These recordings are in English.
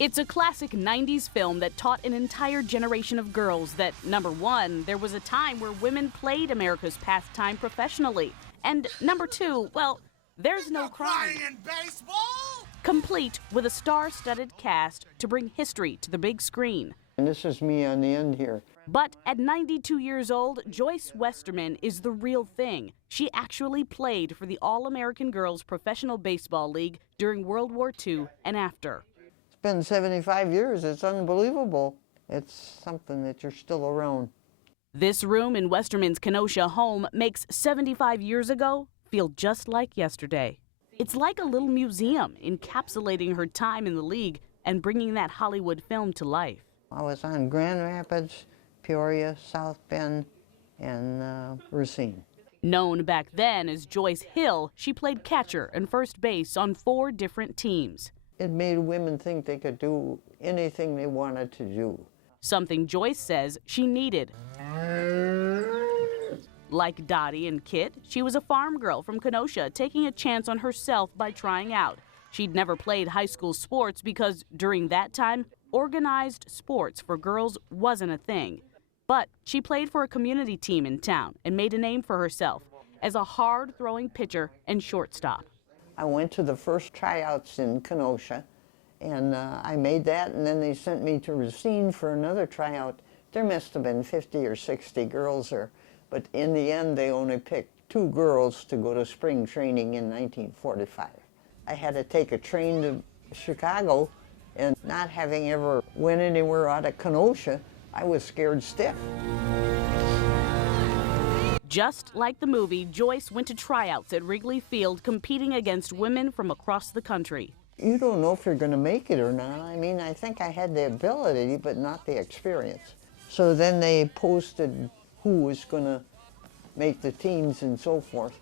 It's a classic 90s film that taught an entire generation of girls that, number one, there was a time where women played America's pastime professionally. And number two, well, there's no crime. In baseball? Complete with a star-studded cast to bring history to the big screen. And this is me on the end here. But at 92 years old, Joyce Westerman is the real thing. She actually played for the All-American Girls Professional Baseball League during World War II and after. It's been 75 years. It's unbelievable. It's something that you're still around. This room in Westerman's Kenosha home makes 75 years ago feel just like yesterday. It's like a little museum encapsulating her time in the league and bringing that Hollywood film to life. I was on Grand Rapids, Peoria, South Bend, and Racine. Known back then as Joyce Hill, she played catcher and first base on 4 different teams. It made women think they could do anything they wanted to do. Something Joyce says she needed. Like Dottie and Kit, she was a farm girl from Kenosha taking a chance on herself by trying out. She'd never played high school sports because during that time, organized sports for girls wasn't a thing. But she played for a community team in town and made a name for herself as a hard-throwing pitcher and shortstop. I went to the first tryouts in Kenosha, and I made that, and then they sent me to Racine for another tryout. There must have been 50 or 60 girls there, but in the end they only picked 2 girls to go to spring training in 1945. I had to take a train to Chicago, and not having ever went anywhere out of Kenosha, I was scared stiff. Just like the movie, Joyce went to tryouts at Wrigley Field competing against women from across the country. You don't know if you're going to make it or not. I mean, I think I had the ability, but not the experience. So then they posted who was going to make the teams and so forth.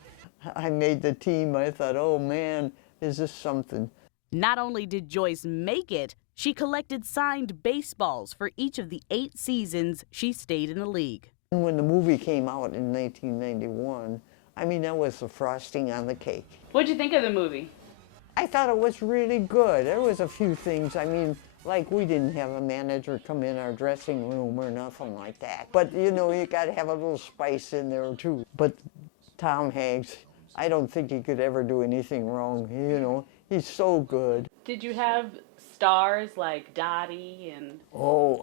I made the team. I thought, oh man, is this something? Not only did Joyce make it, she collected signed baseballs for each of the 8 seasons she stayed in the league. When the movie came out in 1991, I mean, that was the frosting on the cake. What'd you think of the movie? I thought it was really good. There was a few things, I mean, like we didn't have a manager come in our dressing room or nothing like that. But, you know, you got to have a little spice in there, too. But Tom Hanks, I don't think he could ever do anything wrong, you know. He's so good. Did you have stars like Dottie and... Oh,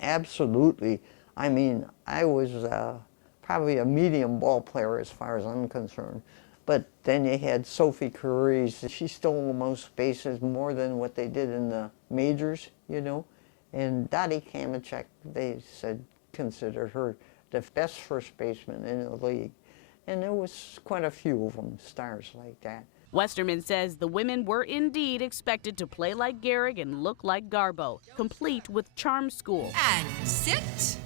absolutely. I mean, I was probably a medium ball player as far as I'm concerned. But then you had Sophie Curry's. She stole most bases more than what they did in the majors, you know. And Dottie Kamachek, they said, considered her the best first baseman in the league. And there was quite a few of them, stars like that. Westerman says the women were indeed expected to play like Gehrig and look like Garbo, complete with charm school. And sit.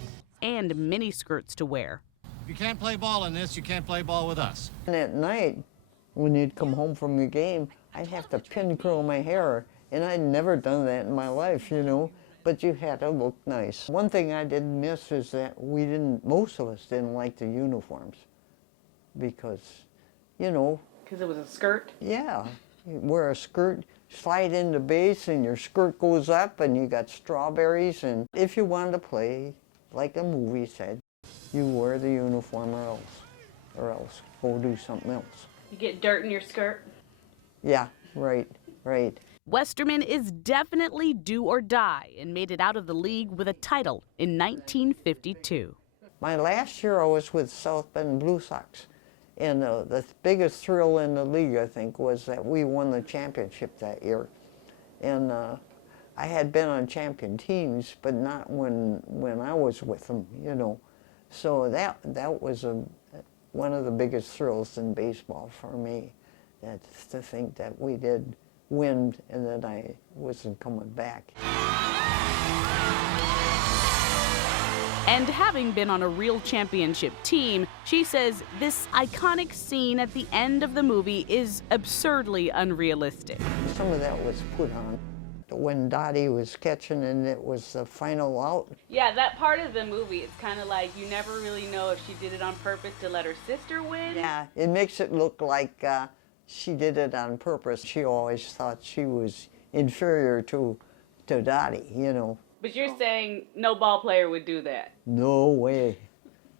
And miniskirts to wear. If you can't play ball in this, you can't play ball with us. And at night, when you'd come home from your game, I'd have to pin curl my hair. And I'd never done that in my life, you know. But you had to look nice. One thing I didn't miss is that most of us didn't like the uniforms. Because, you know. Because it was a skirt? Yeah. You wear a skirt, slide into base, and your skirt goes up, and you got strawberries. And if you wanted to play, like the movie said, you wear the uniform or else go do something else. You get dirt in your skirt? Yeah, right. Westerman is definitely do or die and made it out of the league with a title in 1952. My last year I was with South Bend Blue Sox. And the biggest thrill in the league, I think, was that we won the championship that year. And I had been on champion teams, but not when I was with them, you know. So that was one of the biggest thrills in baseball for me, that's to think that we did win and that I wasn't coming back. And having been on a real championship team, she says this iconic scene at the end of the movie is absurdly unrealistic. Some of that was put on. When Dottie was catching and it was the final out. Yeah, that part of the movie, it's kind of like you never really know if she did it on purpose to let her sister win. Yeah, it makes it look like she did it on purpose. She always thought she was inferior to to Dottie, you know. But you're saying no ball player would do that? No way.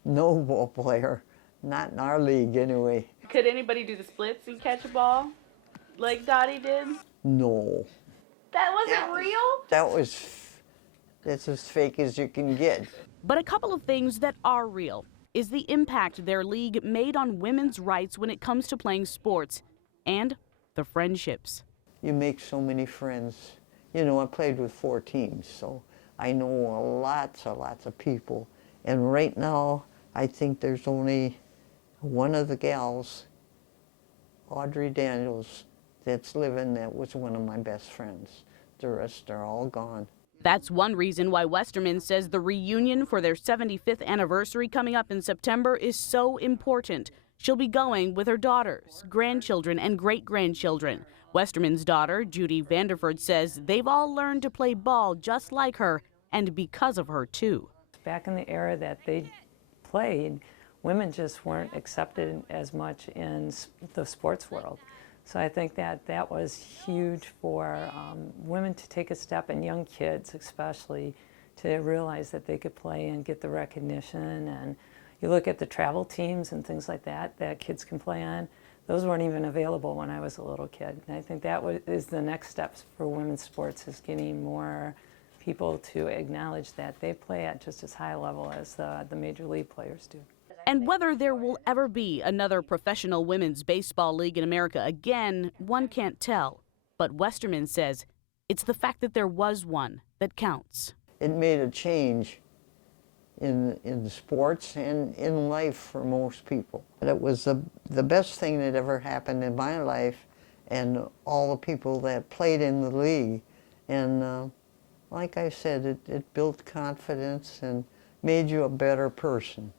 No ball player. Not in our league, anyway. Could anybody do the splits and catch a ball like Dottie did? No. That wasn't real? That's as fake as you can get. But a couple of things that are real is the impact their league made on women's rights when it comes to playing sports, and the friendships. You make so many friends. You know, I played with 4 teams, so I know lots of people. And right now, I think there's only one of the gals, Audrey Daniels, that's living that was one of my best friends. The rest are all gone. That's one reason why Westerman says the reunion for their 75th anniversary coming up in September is so important. She'll be going with her daughters, grandchildren, and great-grandchildren. Westerman's daughter, Judy Vanderford, says they've all learned to play ball just like her, and because of her, too. Back in the era that they played, women just weren't accepted as much in the sports world. So I think that was huge for women to take a step, and young kids especially, to realize that they could play and get the recognition. And you look at the travel teams and things like that kids can play on. Those weren't even available when I was a little kid. And I think that is the next steps for women's sports, is getting more people to acknowledge that they play at just as high a level as the major league players do. And whether there will ever be another professional women's baseball league in America again, one can't tell. But Westerman says it's the fact that there was one that counts. It made a change in sports and in life for most people. And it was the best thing that ever happened in my life, and all the people that played in the league. And like I said, it built confidence and made you a better person.